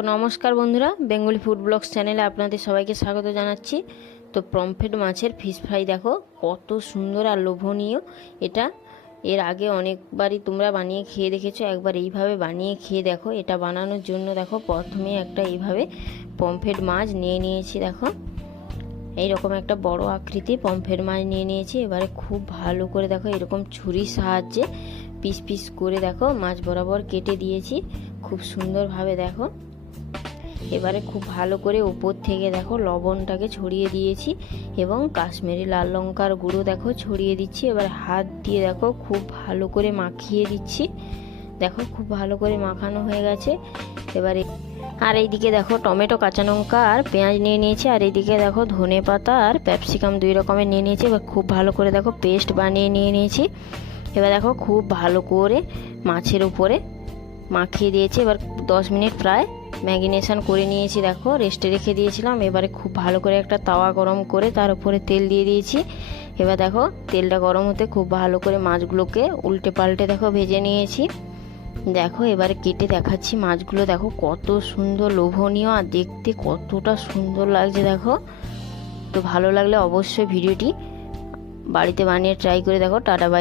তো নমস্কার বন্ধুরা, বেঙ্গলি ফুড ব্লগস চ্যানেলে আপনাদের সবাইকে স্বাগত জানাচ্ছি। তো পমফ্রেট মাছের ফিশ ফ্রাই দেখো কত সুন্দর আর লোভনীয়। এটা এর আগে অনেকবারই তোমরা বানিয়ে খেয়ে দেখেছো, একবার এইভাবে বানিয়ে খেয়ে দেখো। এটা বানানোর জন্য দেখো প্রথমে একটা এইভাবে পমফ্রেট মাছ নিয়ে নিয়েছি। দেখো এইরকম একটা বড় আকৃতির পমফ্রেট মাছ নিয়ে নিয়েছি। এবারে খুব ভালো করে দেখো এরকম ছুরির সাহায্যে পিস পিস করে দেখো মাছ বরাবর কেটে দিয়েছি খুব সুন্দরভাবে। দেখো এবারে খুব ভালো করে উপর থেকে দেখো লবণটাকে ছড়িয়ে দিয়েছি এবং কাশ্মীরি লাল লঙ্কার গুঁড়ো দেখো ছড়িয়ে দিচ্ছি। এবার হাত দিয়ে দেখো খুব ভালো করে মাখিয়ে দিচ্ছি। দেখো খুব ভালো করে মাখানো হয়ে গেছে। এবারে আর এইদিকে দেখো টমেটো, কাঁচা লঙ্কা আর পেঁয়াজ নিয়ে নিয়েছি। আর এইদিকে দেখো ধনে পাতা আর ক্যাপসিকাম দুই রকমের নিয়ে নিয়েছি। এবার খুব ভালো করে দেখো পেস্ট বানিয়ে নিয়ে নিয়েছি। এবার দেখো খুব ভালো করে মাছের উপরে মাখিয়ে দিয়েছি। এবার 10 মিনিট প্রায় ম্যারিনেশন করে নিয়েছি। দেখো রেস্টে রেখে দিয়েছিলাম। এবারে খুব ভালো করে একটা তাওয়া গরম করে তার উপরে তেল দিয়ে দিয়েছি। এবার দেখো তেলটা গরম হতে খুব ভালো করে মাছগুলোকে উল্টে পাল্টে দেখো ভেজে নিয়েছি। দেখো এবারে কেটে দেখাচ্ছি মাছগুলো। দেখো কত সুন্দর লোভনীয় আর দেখতে কতটা সুন্দর লাগছে। দেখো তো ভালো লাগলে অবশ্যই ভিডিওটি বাড়িতে বানিয়ে ট্রাই করে দেখো। Tata bye.